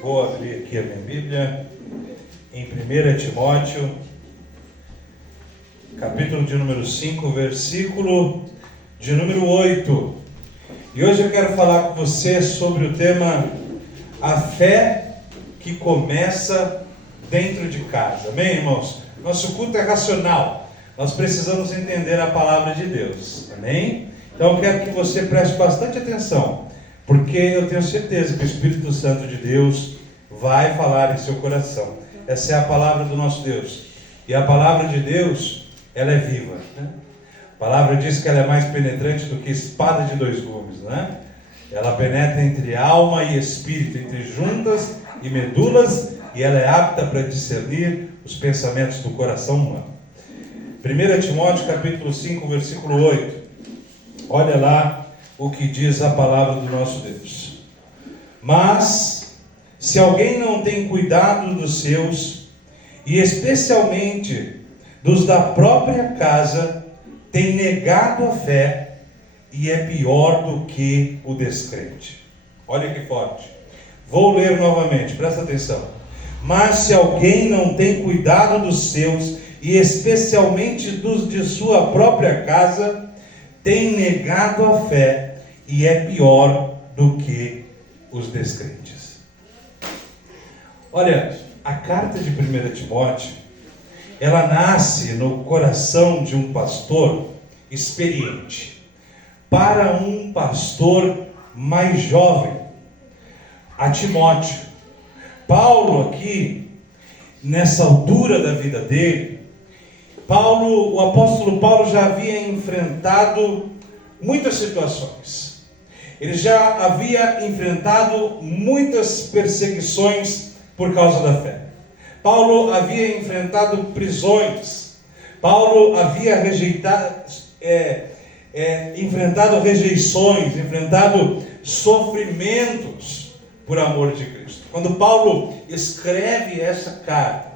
Vou abrir aqui a minha Bíblia em 1 Timóteo, capítulo de número 5, versículo de número 8. E hoje eu quero falar com você sobre o tema A Fé que Começa Dentro de Casa. Amém, irmãos? Nosso culto é racional. Nós precisamos entender a palavra de Deus. Amém? Então eu quero que você preste bastante atenção, porque eu tenho certeza que o Espírito Santo de Deus vai falar em seu coração. Essa é a palavra do nosso Deus. E a palavra de Deus, ela é viva, né? A palavra diz que ela é mais penetrante do que espada de dois gumes, né? Ela penetra entre alma e espírito, entre juntas e medulas, e ela é apta para discernir os pensamentos do coração humano. 1 Timóteo capítulo 5, versículo 8. Olha lá o que diz a palavra do nosso Deus. Mas, se alguém não tem cuidado dos seus, e especialmente dos da própria casa, tem negado a fé e é pior do que o descrente. Olha que forte. Vou ler novamente, presta atenção. Mas se alguém não tem cuidado dos seus, e especialmente dos de sua própria casa, tem negado a fé e é pior do que os descrentes. Olha, a carta de 1 Timóteo, ela nasce no coração de um pastor experiente, para um pastor mais jovem, a Timóteo. Paulo aqui, nessa altura da vida dele, o apóstolo Paulo já havia enfrentado muitas situações. Ele já havia enfrentado muitas perseguições por causa da fé. Paulo havia enfrentado prisões. Paulo havia enfrentado rejeições, enfrentado sofrimentos por amor de Cristo. Quando Paulo escreve essa carta,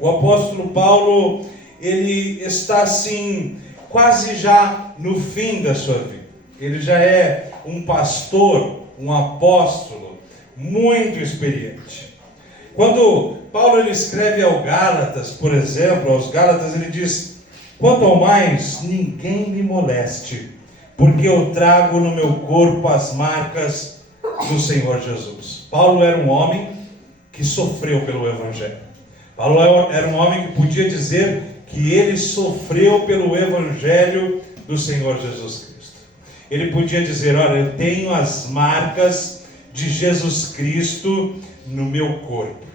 o apóstolo Paulo, ele está assim, quase já no fim da sua vida. Ele já é um pastor, um apóstolo, muito experiente. Quando Paulo ele escreve ao Gálatas, por exemplo, aos Gálatas ele diz: quanto ao mais, ninguém me moleste, porque eu trago no meu corpo as marcas do Senhor Jesus. Paulo era um homem que sofreu pelo Evangelho. Paulo era um homem que podia dizer que ele sofreu pelo Evangelho do Senhor Jesus Cristo. Ele podia dizer: olha, eu tenho as marcas de Jesus Cristo no meu corpo.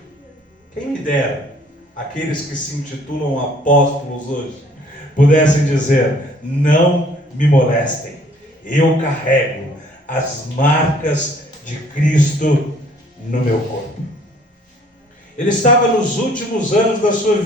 Quem me dera aqueles que se intitulam apóstolos hoje pudessem dizer: não me molestem, eu carrego as marcas de Cristo no meu corpo. Ele estava nos últimos anos da sua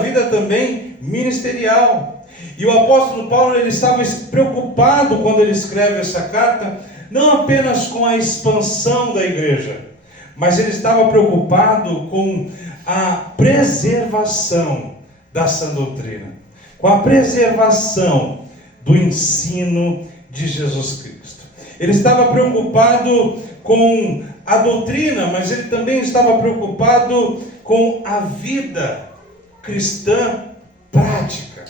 vida também ministerial. E o apóstolo Paulo, ele estava preocupado quando ele escreve essa carta, não apenas com a expansão da igreja, mas ele estava preocupado com a preservação da sã doutrina, com a preservação do ensino de Jesus Cristo. Ele estava preocupado com a doutrina, mas ele também estava preocupado com a vida cristã prática,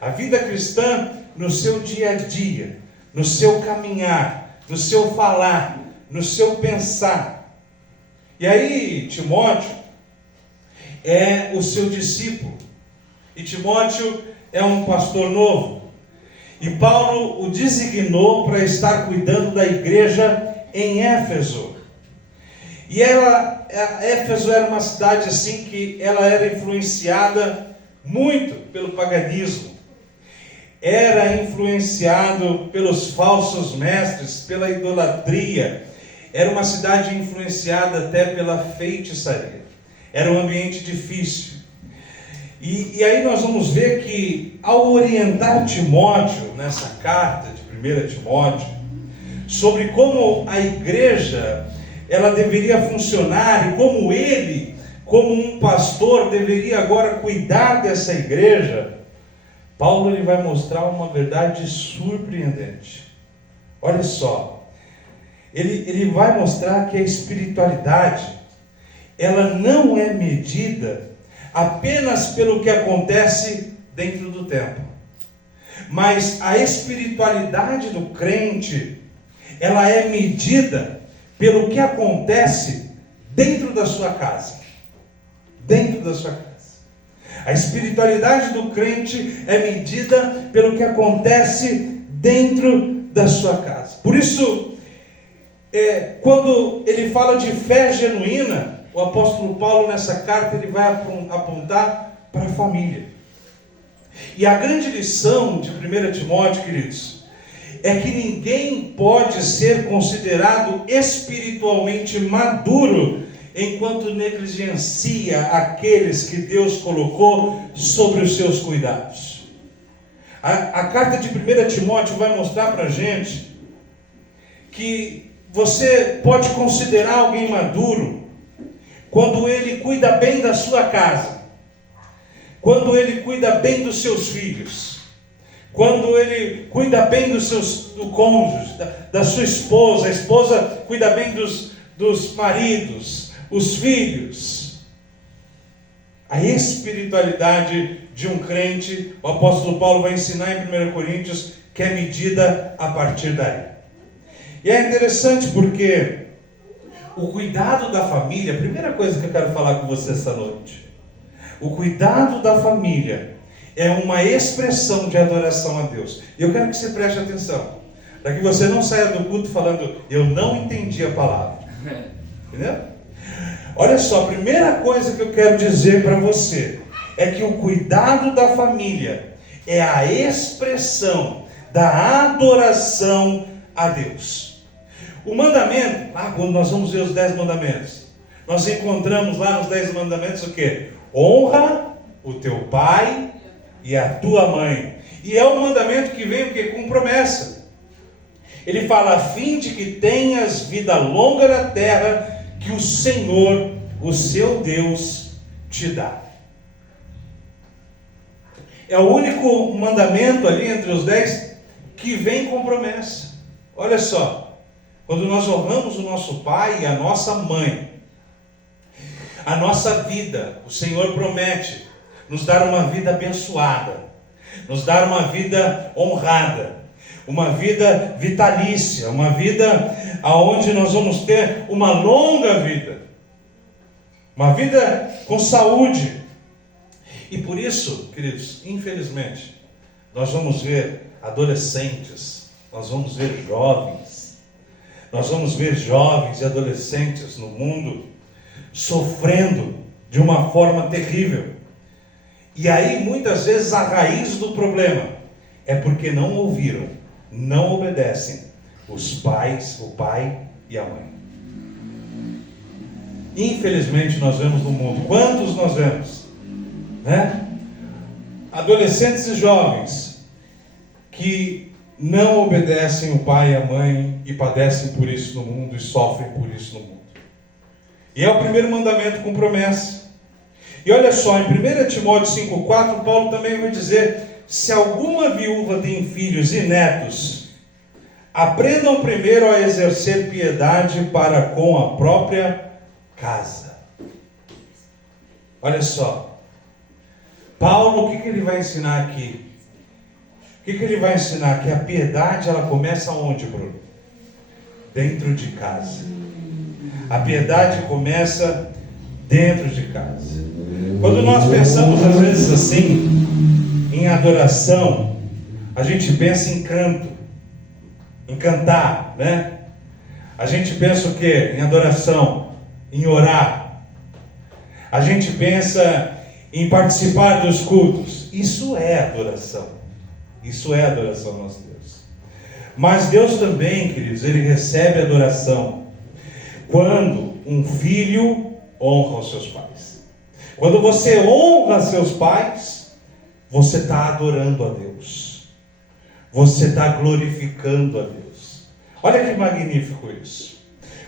a vida cristã no seu dia a dia, no seu caminhar, no seu falar, no seu pensar. E aí Timóteo é o seu discípulo, e Timóteo é um pastor novo, e Paulo o designou para estar cuidando da igreja em Éfeso. E Éfeso era uma cidade assim que ela era influenciada muito pelo paganismo. Era influenciado pelos falsos mestres, pela idolatria. Era uma cidade influenciada até pela feitiçaria. Era um ambiente difícil. E aí nós vamos ver que, ao orientar Timóteo nessa carta de 1 Timóteo, sobre como a igreja ela deveria funcionar e como ele, como um pastor, deveria agora cuidar dessa igreja, Paulo ele vai mostrar uma verdade surpreendente. Olha só, ele vai mostrar que a espiritualidade, ela não é medida apenas pelo que acontece dentro do templo. Mas a espiritualidade do crente, ela é medida pelo que acontece dentro da sua casa. Dentro da sua casa. A espiritualidade do crente é medida pelo que acontece dentro da sua casa. Por isso, quando ele fala de fé genuína, o apóstolo Paulo nessa carta ele vai apontar para a família. E a grande lição de 1 Timóteo, queridos, é que ninguém pode ser considerado espiritualmente maduro enquanto negligencia aqueles que Deus colocou sobre os seus cuidados. A carta de 1 Timóteo vai mostrar para a gente que você pode considerar alguém maduro quando ele cuida bem da sua casa, quando ele cuida bem dos seus filhos, quando ele cuida bem do cônjuge, da sua esposa, a esposa cuida bem dos maridos, os filhos. A espiritualidade de um crente, o apóstolo Paulo vai ensinar em 1 Coríntios, que é medida a partir daí. E é interessante porque o cuidado da família, a primeira coisa que eu quero falar com você essa noite, o cuidado da família é uma expressão de adoração a Deus. E eu quero que você preste atenção, para que você não saia do culto falando, eu não entendi a palavra. Entendeu? Olha só, a primeira coisa que eu quero dizer para você é que o cuidado da família é a expressão da adoração a Deus. O mandamento, quando nós vamos ver os 10 mandamentos, nós encontramos lá nos 10 mandamentos o quê? Honra o teu pai e a tua mãe. E é um mandamento que vem o quê? Com promessa. Ele fala, a fim de que tenhas vida longa na terra, que o Senhor, o seu Deus, te dá. É o único mandamento ali entre os 10 que vem com promessa. Olha só, quando nós honramos o nosso pai e a nossa mãe, a nossa vida, o Senhor promete nos dar uma vida abençoada, nos dar uma vida honrada, uma vida vitalícia, uma vida aonde nós vamos ter uma longa vida, uma vida com saúde. E por isso, queridos, infelizmente, nós vamos ver adolescentes, nós vamos ver jovens e adolescentes no mundo sofrendo de uma forma terrível. E aí, muitas vezes, a raiz do problema é porque não ouviram, não obedecem os pais, o pai e a mãe. Infelizmente, nós vemos no mundo, quantos nós vemos? Adolescentes e jovens que não obedecem o pai e a mãe e padecem por isso no mundo e sofrem por isso no mundo. E é o primeiro mandamento com promessa. E olha só, em 1 Timóteo 5,4, Paulo também vai dizer, se alguma viúva tem filhos e netos, aprendam primeiro a exercer piedade para com a própria casa. Olha só, Paulo, o que ele vai ensinar aqui? O que ele vai ensinar? Que a piedade, ela começa onde, Bruno? Dentro de casa. A piedade começa dentro de casa. Quando nós pensamos, às vezes, assim, em adoração, a gente pensa em canto, em cantar, né? A gente pensa o quê? Em adoração, em orar. A gente pensa em participar dos cultos. Isso é adoração. Isso é adoração ao nosso Deus. Mas Deus também, queridos, Ele recebe adoração quando um filho honra os seus pais. Quando você honra seus pais, você está adorando a Deus. Você está glorificando a Deus. Olha que magnífico isso.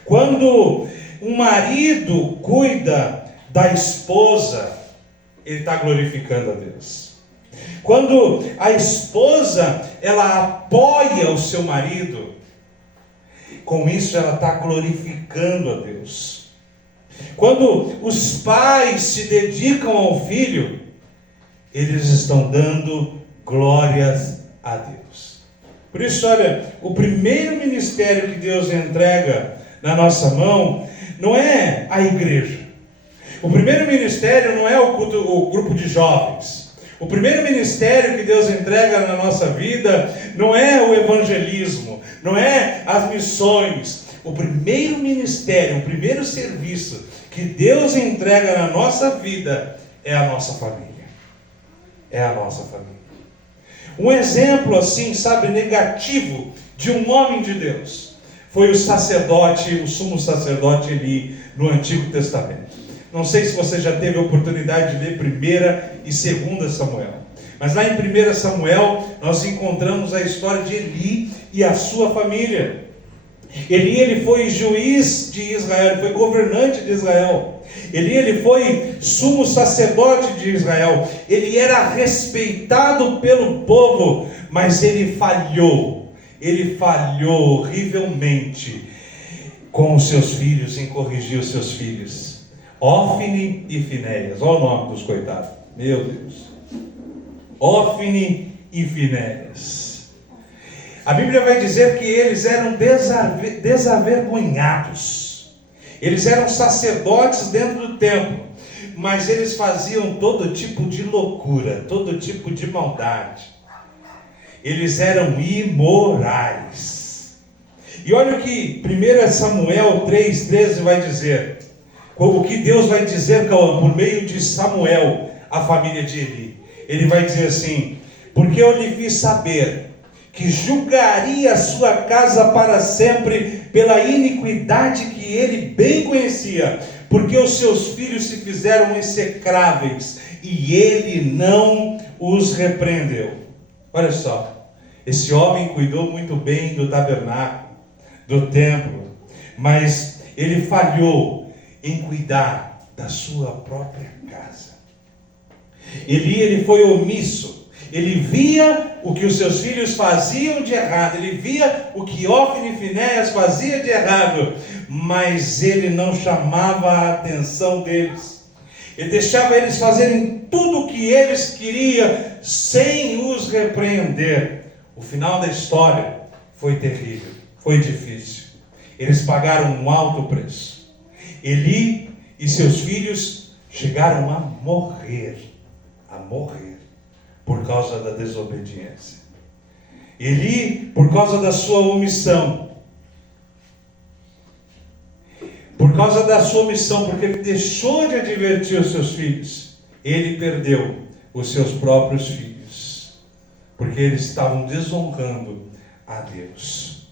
Quando um marido cuida da esposa, ele está glorificando a Deus. Quando a esposa, ela apoia o seu marido, com isso ela está glorificando a Deus. Quando os pais se dedicam ao filho, eles estão dando glórias a Deus. Por isso, olha, o primeiro ministério que Deus entrega na nossa mão não é a igreja. O primeiro ministério não é o grupo de jovens. O primeiro ministério que Deus entrega na nossa vida não é o evangelismo, não é as missões. O primeiro ministério, o primeiro serviço que Deus entrega na nossa vida é a nossa família. É a nossa família. Um exemplo assim, sabe, negativo de um homem de Deus foi o sacerdote, o sumo sacerdote Eli no Antigo Testamento. Não sei se você já teve a oportunidade de ler 1 e 2 Samuel. Mas lá em 1 Samuel nós encontramos a história de Eli e a sua família. Eli, ele foi juiz de Israel, ele foi governante de Israel. Eli, ele foi sumo sacerdote de Israel. Ele era respeitado pelo povo, mas ele falhou. Ele falhou horrivelmente com os seus filhos, em corrigir os seus filhos. Ofni e Finéias, olha o nome dos coitados, meu Deus. Ofni e Finéias. A Bíblia vai dizer que eles eram desavergonhados. Eles eram sacerdotes dentro do templo, mas eles faziam todo tipo de loucura, todo tipo de maldade. Eles eram imorais. E olha o que 1 Samuel 3,13 vai dizer. O que Deus vai dizer por meio de Samuel à família de Eli. Ele vai dizer assim: porque eu lhe fiz saber que julgaria a sua casa para sempre pela iniquidade que ele bem conhecia, porque os seus filhos se fizeram execráveis e ele não os repreendeu. Olha só, esse homem cuidou muito bem do tabernáculo, do templo, mas ele falhou em cuidar da sua própria casa. Ele foi omisso. Ele via o que os seus filhos faziam de errado. Ele via o que Ofni e Finéias fazia de errado. Mas ele não chamava a atenção deles. Ele deixava eles fazerem tudo o que eles queriam, sem os repreender. O final da história foi terrível. Foi difícil. Eles pagaram um alto preço. Eli e seus filhos chegaram a morrer, por causa da desobediência. Eli, por causa da sua omissão, porque ele deixou de advertir os seus filhos, ele perdeu os seus próprios filhos, porque eles estavam desonrando a Deus.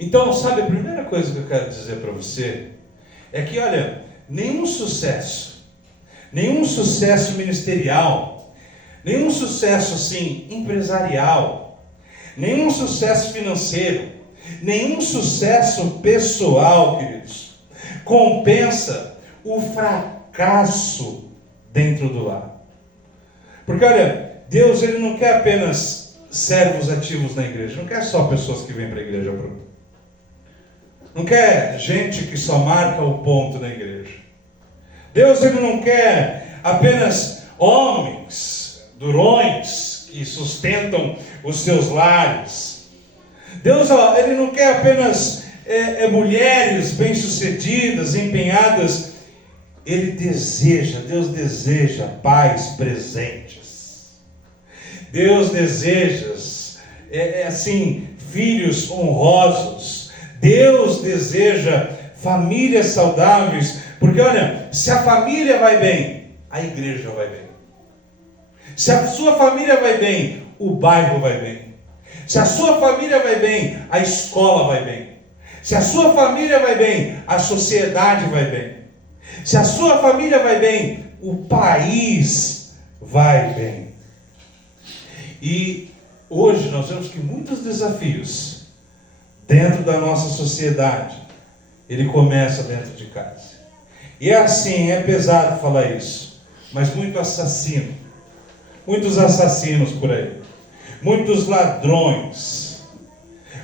Então, sabe, a primeira coisa que eu quero dizer para você é que, olha, nenhum sucesso ministerial, nenhum sucesso assim empresarial, nenhum sucesso financeiro, nenhum sucesso pessoal, queridos, compensa o fracasso dentro do lar. Porque, olha, Deus, ele não quer apenas servos ativos na igreja, não quer só pessoas que vêm para a igreja, não quer gente que só marca o ponto na igreja. Deus, ele não quer apenas homens, durões, que sustentam os seus lares. Deus, ele não quer apenas mulheres bem-sucedidas, empenhadas. Deus deseja pais presentes. Deus deseja, filhos honrosos. Deus deseja famílias saudáveis, porque olha, se a família vai bem, a igreja vai bem. Se a sua família vai bem, o bairro vai bem. Se a sua família vai bem, a escola vai bem. Se a sua família vai bem, a sociedade vai bem. Se a sua família vai bem, o país vai bem. E hoje nós vemos que muitos desafios dentro da nossa sociedade, ele começa dentro de casa. E é assim, é pesado falar isso, mas muitos assassinos por aí, muitos ladrões,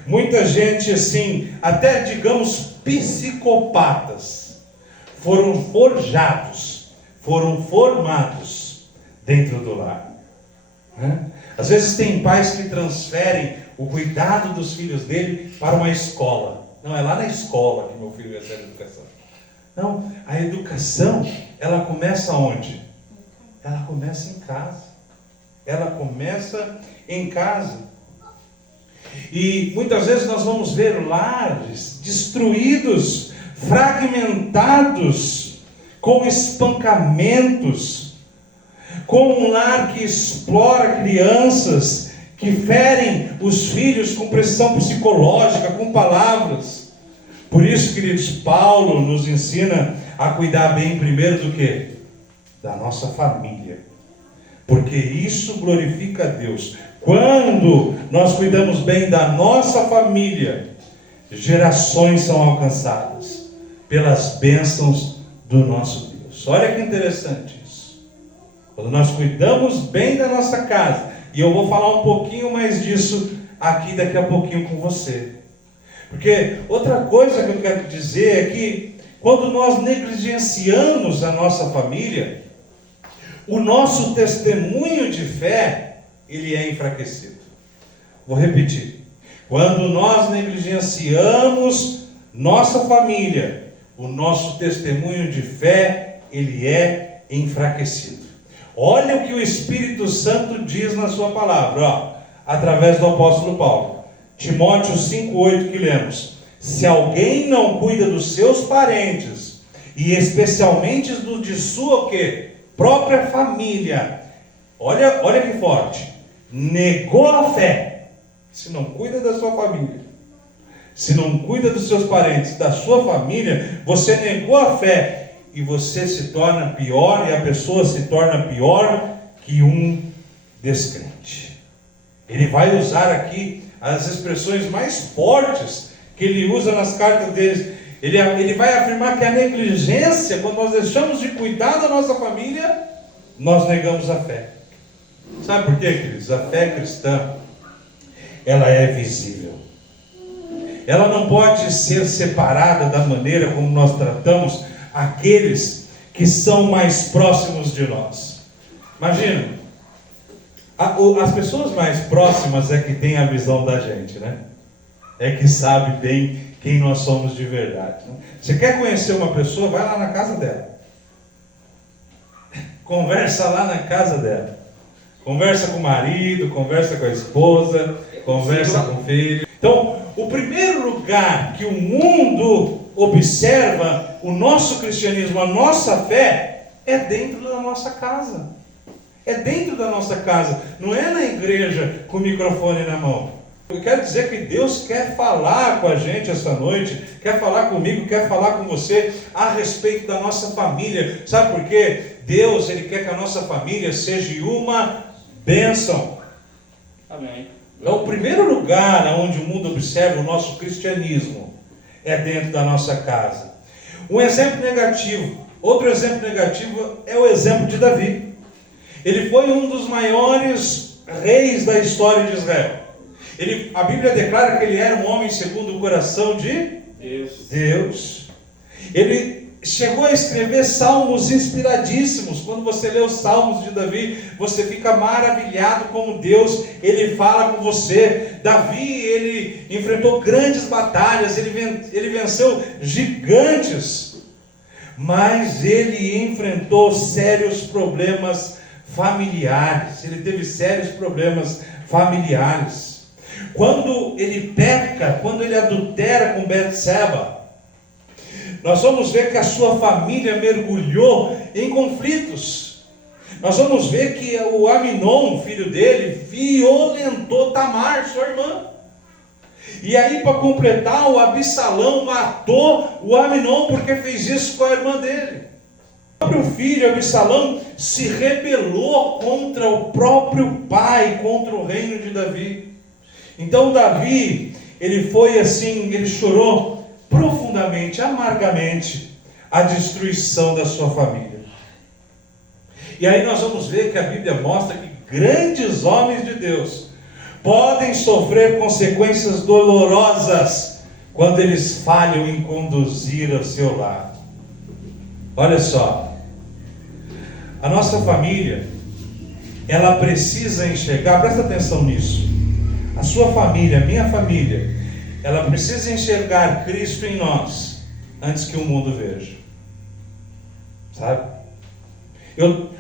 Muita gente assim, até digamos psicopatas, foram forjados, foram formados dentro do lar. Às vezes tem pais que transferem o cuidado dos filhos dele para uma escola. Não, é lá na escola que meu filho recebe educação. Não, a educação, ela começa onde? Ela começa em casa. Ela começa em casa. E muitas vezes nós vamos ver lares destruídos, fragmentados, com espancamentos, com um lar que explora crianças, que ferem os filhos com pressão psicológica, com palavras. Por isso, queridos, Paulo nos ensina a cuidar bem primeiro do quê? Da nossa família. Porque isso glorifica a Deus. Quando nós cuidamos bem da nossa família, gerações são alcançadas pelas bênçãos do nosso Deus. Olha que interessante isso. Quando nós cuidamos bem da nossa casa, e eu vou falar um pouquinho mais disso aqui daqui a pouquinho com você. Porque outra coisa que eu quero dizer é que quando nós negligenciamos a nossa família, o nosso testemunho de fé, ele é enfraquecido. Vou repetir. Quando nós negligenciamos nossa família, o nosso testemunho de fé, ele é enfraquecido. Olha o que o Espírito Santo diz na sua palavra, através do apóstolo Paulo. Timóteo 5,8 que lemos. Se alguém não cuida dos seus parentes, e especialmente do de sua o quê? Própria família, olha que forte, negou a fé. Se não cuida da sua família, se não cuida dos seus parentes, da sua família, você negou a fé, e você se torna pior, e a pessoa se torna pior que um descrente. Ele vai usar aqui as expressões mais fortes que ele usa nas cartas dele. Ele vai afirmar que a negligência, quando nós deixamos de cuidar da nossa família, nós negamos a fé. Sabe por quê, queridos? A fé cristã, ela é visível. Ela não pode ser separada da maneira como nós tratamos aqueles que são mais próximos de nós. Imagina, as pessoas mais próximas é que têm a visão da gente, né? É que sabe bem quem nós somos de verdade. Você quer conhecer uma pessoa? Vai lá na casa dela. Conversa lá na casa dela. Conversa com o marido, conversa com a esposa, conversa com o filho. Então, o primeiro lugar que o mundo observa o nosso cristianismo, a nossa fé, é dentro da nossa casa. É dentro da nossa casa. Não é na igreja com o microfone na mão. Eu quero dizer que Deus quer falar com a gente essa noite, quer falar comigo, quer falar com você a respeito da nossa família. Sabe por quê? Deus, Ele quer que a nossa família seja uma bênção. Amém. É o primeiro lugar onde o mundo observa o nosso cristianismo, é dentro da nossa casa. Um exemplo negativo, outro exemplo negativo é o exemplo de Davi. Ele foi um dos maiores reis da história de Israel. A Bíblia declara que ele era um homem segundo o coração de Deus. Ele chegou a escrever salmos inspiradíssimos. Quando você lê os salmos de Davi, você fica maravilhado como Deus, ele fala com você. Davi, ele enfrentou grandes batalhas, ele venceu gigantes, mas ele enfrentou sérios problemas familiares. Ele teve sérios problemas familiares. Quando ele peca, quando ele adultera com Betseba, nós vamos ver que a sua família mergulhou em conflitos. Nós vamos ver que o Aminon, filho dele, violentou Tamar, sua irmã. E aí, para completar, o Absalão matou o Aminon porque fez isso com a irmã dele. O próprio filho, Absalão, se rebelou contra o próprio pai, contra o reino de Davi. Então Davi, ele foi assim, ele chorou profundamente, amargamente, a destruição da sua família. E aí nós vamos ver que a Bíblia mostra que grandes homens de Deus, podem sofrer consequências dolorosas quando eles falham em conduzir o seu lar. Olha só, a nossa família, ela precisa enxergar, presta atenção nisso, a sua família, a minha família, ela precisa enxergar Cristo em nós, antes que o mundo veja, sabe? Eu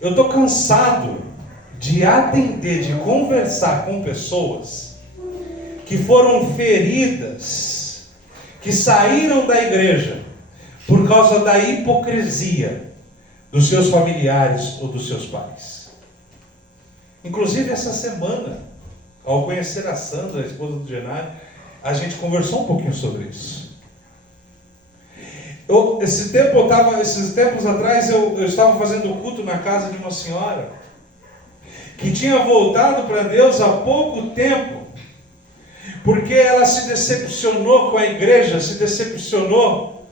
estou cansado de atender, de conversar com pessoas que foram feridas, que saíram da igreja por causa da hipocrisia dos seus familiares ou dos seus pais. Inclusive essa semana, ao conhecer a Sandra, a esposa do Genário, a gente conversou um pouquinho sobre isso. Esses tempos atrás eu estava fazendo culto na casa de uma senhora que tinha voltado para Deus há pouco tempo, porque ela se decepcionou com a igreja, se decepcionou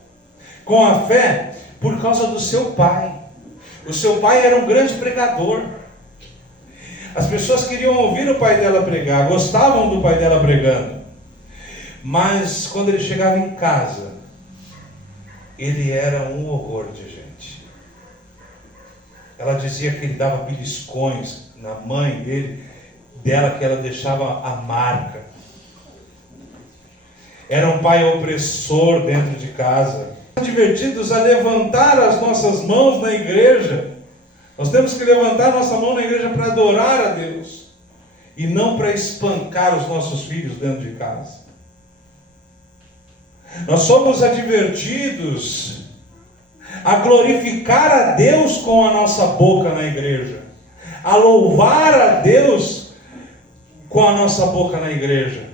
com a fé por causa do seu pai. O seu pai era um grande pregador. As pessoas queriam ouvir o pai dela pregar, gostavam do pai dela pregando. Mas quando ele chegava em casa, ele era um horror de gente. Ela dizia que ele dava beliscões na mãe dela, que ela deixava a marca. Era um pai opressor dentro de casa. Divertidos a levantar as nossas mãos na igreja. Nós temos que levantar a nossa mão na igreja para adorar a Deus, e não para espancar os nossos filhos dentro de casa. Nós somos advertidos a glorificar a Deus com a nossa boca na igreja, a louvar a Deus com a nossa boca na igreja,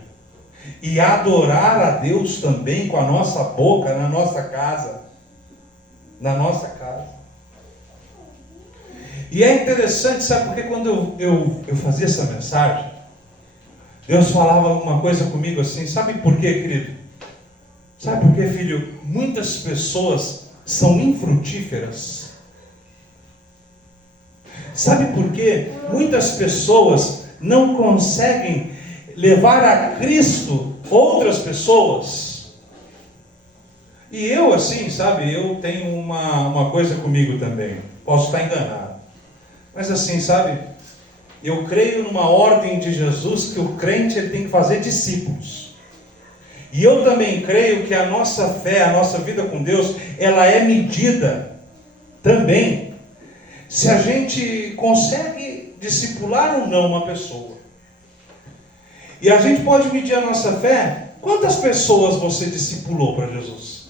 e adorar a Deus também com a nossa boca na nossa casa. Na nossa casa. E é interessante, sabe, porque quando eu fazia essa mensagem, Deus falava uma coisa comigo assim, sabe por quê, querido? Sabe por quê, filho? Muitas pessoas são infrutíferas. Sabe por quê? Muitas pessoas não conseguem levar a Cristo outras pessoas. E eu assim, sabe, eu tenho uma coisa comigo também, posso estar enganado, mas assim, sabe, eu creio numa ordem de Jesus que o crente ele tem que fazer discípulos. E eu também creio que a nossa fé, a nossa vida com Deus, ela é medida também se a gente consegue discipular ou não uma pessoa. E a gente pode medir a nossa fé. Quantas pessoas você discipulou para Jesus?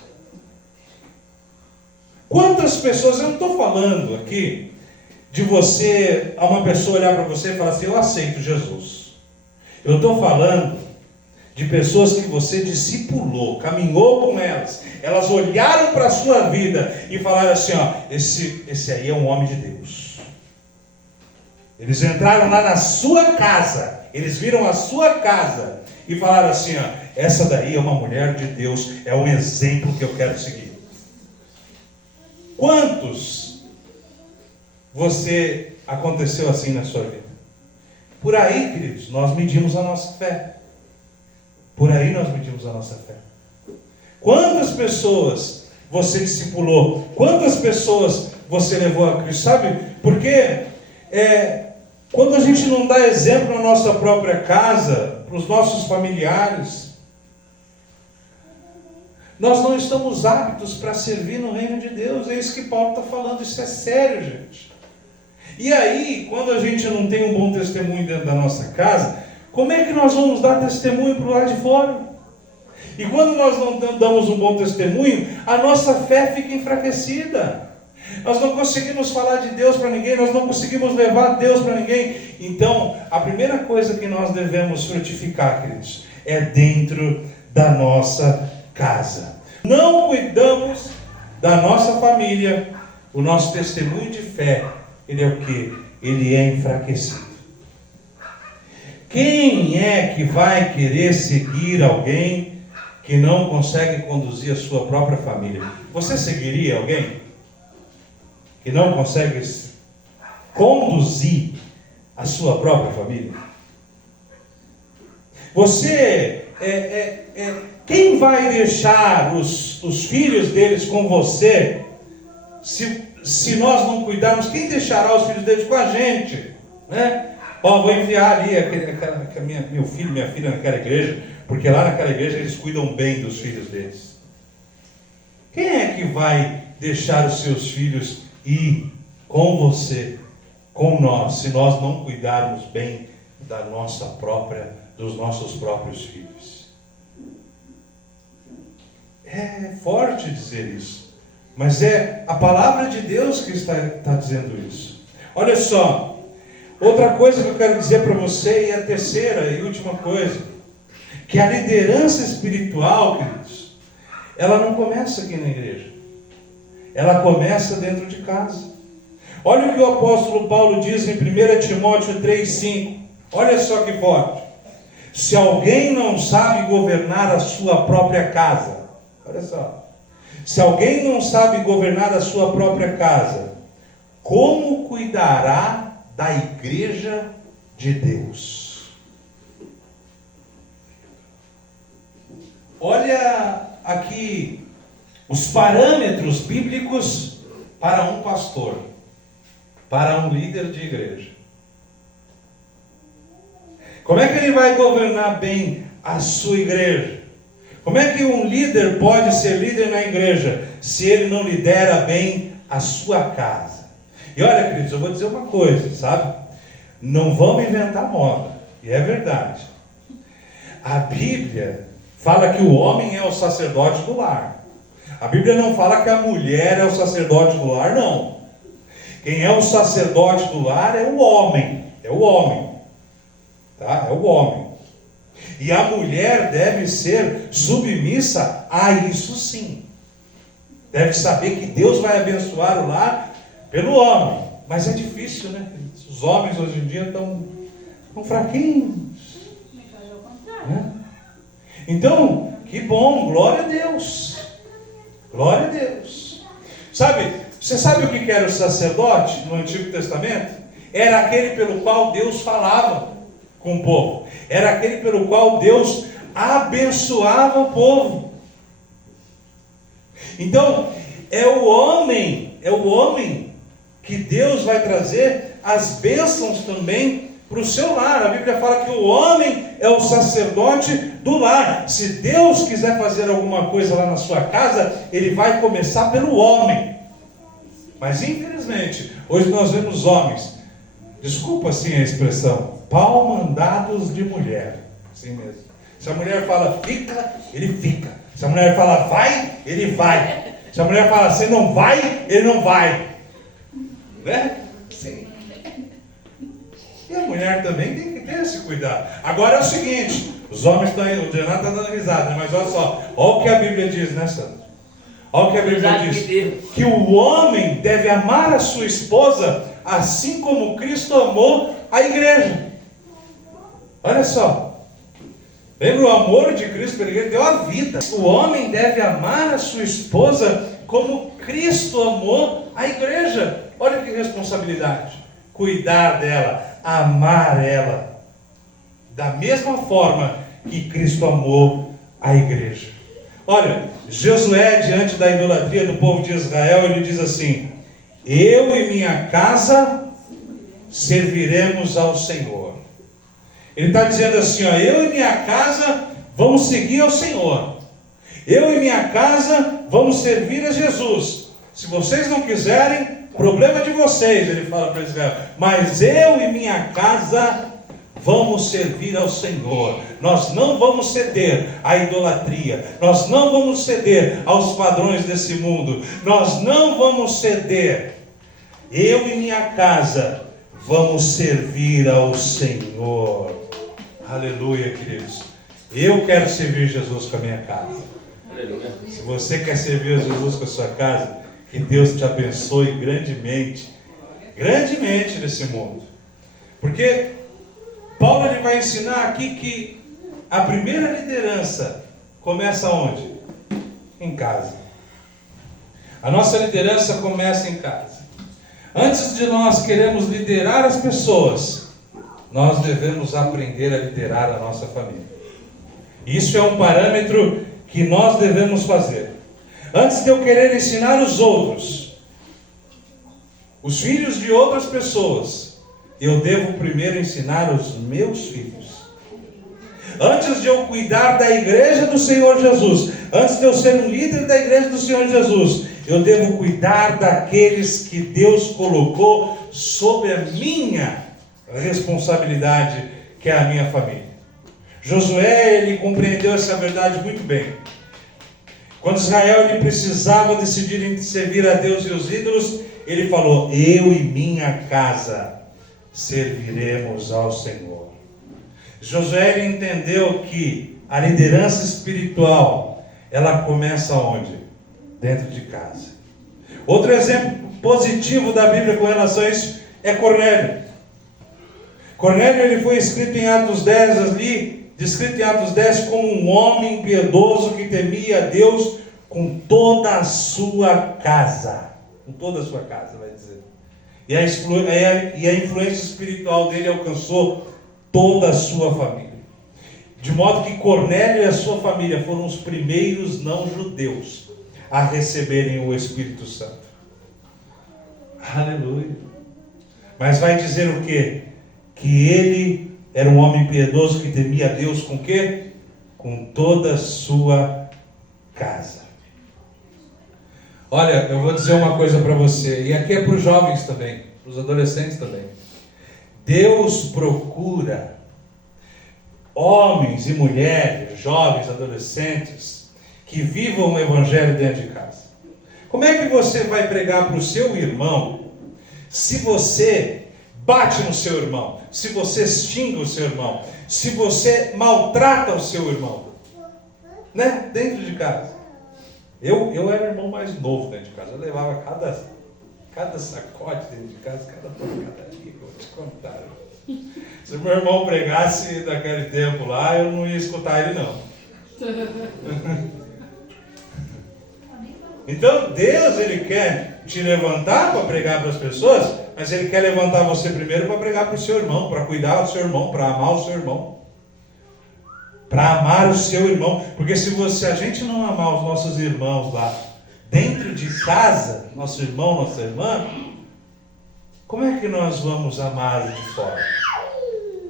Quantas pessoas? Eu não estou falando aqui de você, a uma pessoa olhar para você e falar assim, eu aceito Jesus. Eu estou falando de pessoas que você discipulou, caminhou com elas. Elas olharam para a sua vida e falaram assim, ó, esse aí é um homem de Deus. Eles entraram lá na sua casa, eles viram a sua casa e falaram assim, ó, essa daí é uma mulher de Deus, é um exemplo que eu quero seguir. Quantos você aconteceu assim na sua vida? Por aí, queridos, nós medimos a nossa fé. Por aí nós medimos a nossa fé. Quantas pessoas você discipulou? Quantas pessoas você levou a Cristo? Sabe? Porque quando a gente não dá exemplo na nossa própria casa, para os nossos familiares, nós não estamos aptos para servir no reino de Deus. É isso que Paulo está falando. Isso é sério, gente. E aí, quando a gente não tem um bom testemunho dentro da nossa casa, como é que nós vamos dar testemunho para o lado de fora? E quando nós não damos um bom testemunho, a nossa fé fica enfraquecida. Nós não conseguimos falar de Deus para ninguém, nós não conseguimos levar Deus para ninguém. Então, a primeira coisa que nós devemos frutificar, queridos, é dentro da nossa casa. Não cuidamos da nossa família, o nosso testemunho de fé, ele é o quê? Ele é enfraquecido. Quem é que vai querer seguir alguém que não consegue conduzir a sua própria família? Você seguiria alguém que não consegue conduzir a sua própria família? Quem vai deixar os filhos deles com você, se nós não cuidarmos? Quem deixará os filhos deles com a gente? Né? Vou enviar ali meu filho, minha filha naquela igreja, porque lá naquela igreja eles cuidam bem dos filhos deles. Quem é que vai deixar os seus filhos ir com você, com nós, se nós não cuidarmos bem dos nossos próprios filhos? É forte dizer isso, mas é a palavra de Deus que está dizendo isso. Olha só, outra coisa que eu quero dizer para você, e a terceira e última coisa, que a liderança espiritual, queridos, ela não começa aqui na igreja, ela começa dentro de casa. Olha o que o apóstolo Paulo diz em 1 Timóteo 3,5. Olha só que forte. Se alguém não sabe governar a sua própria casa, olha só, se alguém não sabe governar a sua própria casa, como cuidará da igreja de Deus? Olha aqui os parâmetros bíblicos para um pastor, para um líder de igreja. Como é que ele vai governar bem a sua igreja? Como é que um líder pode ser líder na igreja se ele não lidera bem a sua casa? E olha, queridos, eu vou dizer uma coisa, sabe? Não vamos inventar moda, e é verdade. A Bíblia fala que o homem é o sacerdote do lar. A Bíblia não fala que a mulher é o sacerdote do lar, não. Quem é o sacerdote do lar é o homem. É o homem. Tá? É o homem. E a mulher deve ser submissa a isso sim. Deve saber que Deus vai abençoar o lar pelo homem. Mas é difícil, né? Os homens hoje em dia estão fraquinhos. Né? Então, que bom, glória a Deus. Glória a Deus. Você sabe o que era o sacerdote no Antigo Testamento? Era aquele pelo qual Deus falava com o povo. Era aquele pelo qual Deus abençoava o povo. Então, é o homem que Deus vai trazer as bênçãos também para o seu lar. A Bíblia fala que o homem é o sacerdote do lar. Se Deus quiser fazer alguma coisa lá na sua casa, Ele vai começar pelo homem. Mas infelizmente, hoje nós vemos homens, desculpa assim a expressão, pau mandados de mulher. Assim mesmo. Se a mulher fala fica, ele fica. Se a mulher fala vai, ele vai. Se a mulher fala você não vai, ele não vai. Né? Sim. E a mulher também tem que ter esse cuidado. Agora é o seguinte, os homens estão aí, o Renato está dando risada, né? Mas olha só, olha o que a Bíblia diz, né, Sandro? Olha o que a Bíblia diz, que o homem deve amar a sua esposa assim como Cristo amou a igreja. Olha só, lembra o amor de Cristo pela igreja? Deu a vida. O homem deve amar a sua esposa como Cristo amou a igreja. Olha que responsabilidade, cuidar dela, amar ela, da mesma forma que Cristo amou a igreja. Olha, Josué, diante da idolatria do povo de Israel, ele diz assim: eu e minha casa serviremos ao Senhor. Ele está dizendo assim, eu e minha casa vamos seguir ao Senhor. Eu e minha casa vamos servir a Jesus. Se vocês não quiserem, problema de vocês, ele fala para Israel. Mas eu e minha casa vamos servir ao Senhor. Nós não vamos ceder à idolatria. Nós não vamos ceder aos padrões desse mundo. Nós não vamos ceder. Eu e minha casa vamos servir ao Senhor. Aleluia, queridos. Eu quero servir Jesus com a minha casa. Aleluia. Se você quer servir a Jesus com a sua casa, que Deus te abençoe grandemente. Grandemente nesse mundo. Porque Paulo ele vai ensinar aqui que a primeira liderança começa onde? Em casa. A nossa liderança começa em casa. Antes de nós queremos liderar as pessoas, nós devemos aprender a liderar a nossa família. Isso é um parâmetro que nós devemos fazer. Antes de eu querer ensinar os outros, os filhos de outras pessoas, eu devo primeiro ensinar os meus filhos. Antes de eu cuidar da igreja do Senhor Jesus, antes de eu ser um líder da igreja do Senhor Jesus, eu devo cuidar daqueles que Deus colocou sob a minha responsabilidade, que é a minha família. Josué, ele compreendeu essa verdade muito bem. Quando Israel ele precisava decidir entre servir a Deus e os ídolos, ele falou: eu e minha casa serviremos ao Senhor. Josué ele entendeu que a liderança espiritual, ela começa onde? Dentro de casa. Outro exemplo positivo da Bíblia com relação a isso é Cornélio. Cornélio ele foi escrito em Atos 10 ali, descrito em Atos 10 como um homem piedoso que temia a Deus com toda a sua casa. Com toda a sua casa, vai dizer. E a influência espiritual dele alcançou toda a sua família. De modo que Cornélio e a sua família foram os primeiros não-judeus a receberem o Espírito Santo. Aleluia. Mas vai dizer o quê? Que ele era um homem piedoso que temia a Deus com o quê? Com toda a sua casa. Olha, eu vou dizer uma coisa para você, e aqui é para os jovens também, para os adolescentes também. Deus procura homens e mulheres, jovens, adolescentes, que vivam o Evangelho dentro de casa. Como é que você vai pregar para o seu irmão se você bate no seu irmão, se você xinga o seu irmão, se você maltrata o seu irmão, né? Dentro de casa. Eu era o irmão mais novo dentro de casa. Eu levava cada sacote dentro de casa, cada porcaria, vou te contar. Se o meu irmão pregasse naquele tempo lá, eu não ia escutar ele não. Então Deus ele quer te levantar para pregar para as pessoas, mas Ele quer levantar você primeiro para pregar para o seu irmão, para cuidar do seu irmão, para amar o seu irmão, para amar o seu irmão. Porque se a gente não amar os nossos irmãos lá dentro de casa, nosso irmão, nossa irmã, como é que nós vamos amar de fora?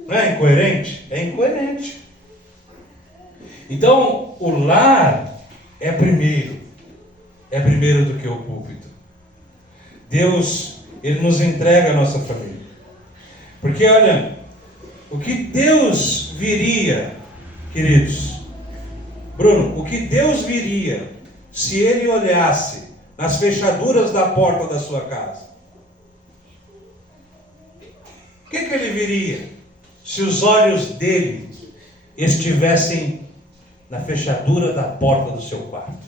Não é incoerente? É incoerente. Então o lar é primeiro do que o púlpito. Deus, Ele nos entrega a nossa família. Porque olha, o que Deus viria, queridos, Bruno, o que Deus viria se Ele olhasse nas fechaduras da porta da sua casa? O que Ele viria se os olhos dele estivessem na fechadura da porta do seu quarto?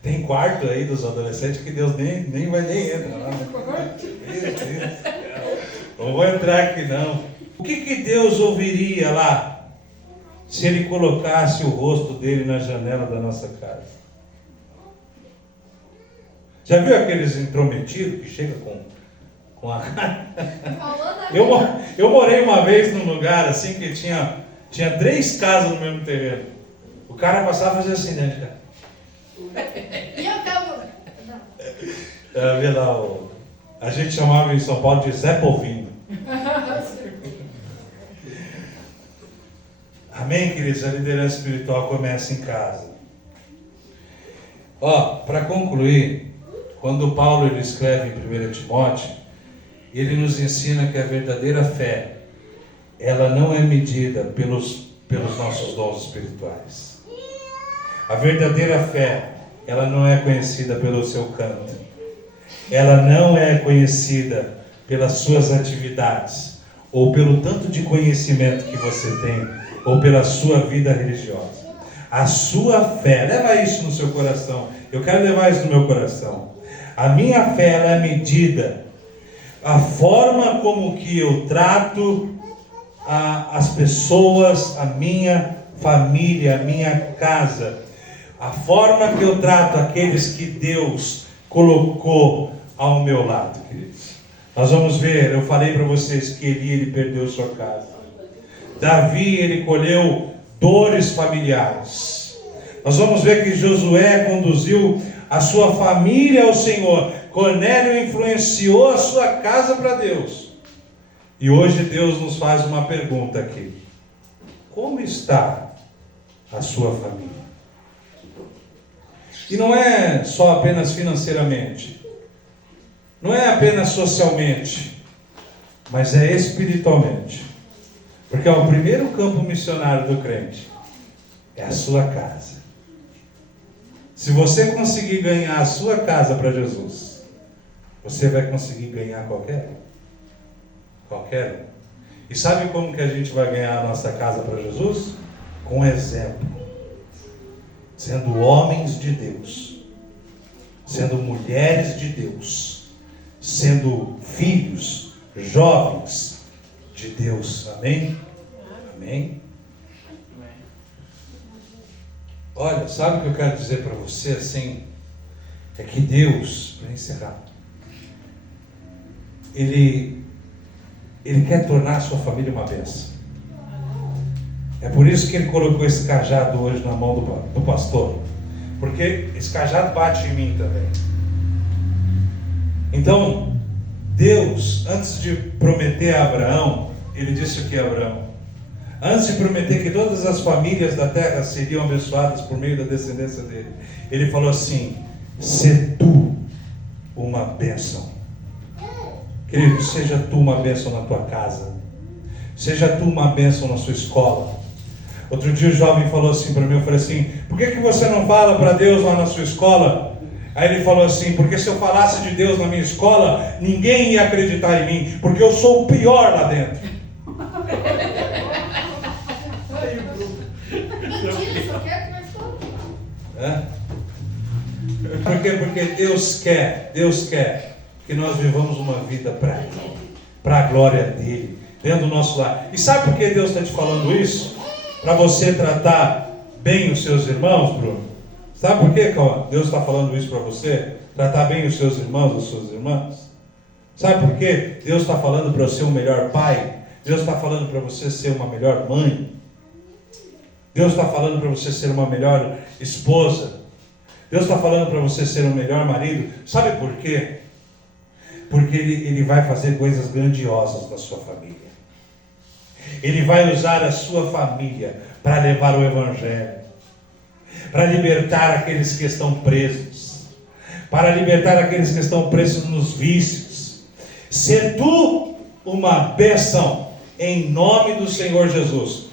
Tem quarto aí dos adolescentes que Deus nem entra lá, né? Não vou entrar aqui não. O que Deus ouviria lá se Ele colocasse o rosto dele na janela da nossa casa? Já viu aqueles intrometidos que chegam com a... Eu morei uma vez num lugar assim que tinha 3 casas no mesmo terreno. O cara passava e fazia assim dentro de casa. E eu acabo. Havia lá a gente chamava em São Paulo de Zé Povinho. Amém, queridos? A liderança espiritual começa em casa. Para concluir, quando Paulo ele escreve em 1 Timóteo, ele nos ensina que a verdadeira fé, ela não é medida pelos nossos dons espirituais. A verdadeira fé, ela não é conhecida pelo seu canto. Ela não é conhecida pelas suas atividades, ou pelo tanto de conhecimento que você tem, ou pela sua vida religiosa. A sua fé, leva isso no seu coração. Eu quero levar isso no meu coração. A minha fé, ela é medida a forma como que eu trato as pessoas, a minha família, a minha casa, a forma que eu trato aqueles que Deus colocou ao meu lado, queridos. Nós vamos ver, eu falei para vocês que ele perdeu sua casa. Davi, ele colheu dores familiares. Nós vamos ver que Josué conduziu a sua família ao Senhor. Cornélio influenciou a sua casa para Deus. E hoje Deus nos faz uma pergunta aqui: como está a sua família? E não é só apenas financeiramente, não é apenas socialmente, mas é espiritualmente. Porque o primeiro campo missionário do crente é a sua casa. Se você conseguir ganhar a sua casa para Jesus, você vai conseguir ganhar qualquer um. Qualquer um. E sabe como que a gente vai ganhar a nossa casa para Jesus? Com exemplo. Sendo homens de Deus. Sendo mulheres de Deus. Sendo filhos, jovens de Deus. Amém? Amém? Olha, sabe o que eu quero dizer para você assim? É que Deus, para encerrar, Ele quer tornar a sua família uma bênção. É por isso que Ele colocou esse cajado hoje na mão do pastor. Porque esse cajado bate em mim também. Então, Deus, antes de prometer a Abraão, Ele disse o que a Abraão? Antes de prometer que todas as famílias da terra seriam abençoadas por meio da descendência dele, Ele falou assim: "Se tu uma bênção". Querido, seja tu uma bênção na tua casa. Seja tu uma bênção na sua escola. Outro dia o jovem falou assim para mim, eu falei assim: "Por que você não fala para Deus lá na sua escola?" Aí ele falou assim: "Porque se eu falasse de Deus na minha escola, ninguém ia acreditar em mim, porque eu sou o pior lá dentro." Mentira, só quero que nós falamos. Por quê? Porque Deus quer que nós vivamos uma vida para a glória dele, dentro do nosso lar. E sabe por que Deus está te falando isso? Para você tratar bem os seus irmãos, Bruno. Sabe por que Deus está falando isso para você? Tratar bem os seus irmãos, as suas irmãs. Sabe por que Deus está falando para você ser um melhor pai? Deus está falando para você ser uma melhor mãe. Deus está falando para você ser uma melhor esposa. Deus está falando para você ser um melhor marido. Sabe por quê? Porque Ele vai fazer coisas grandiosas na sua família. Ele vai usar a sua família para levar o Evangelho, para libertar aqueles que estão presos, para libertar aqueles que estão presos nos vícios. Se tu uma bênção em nome do Senhor Jesus.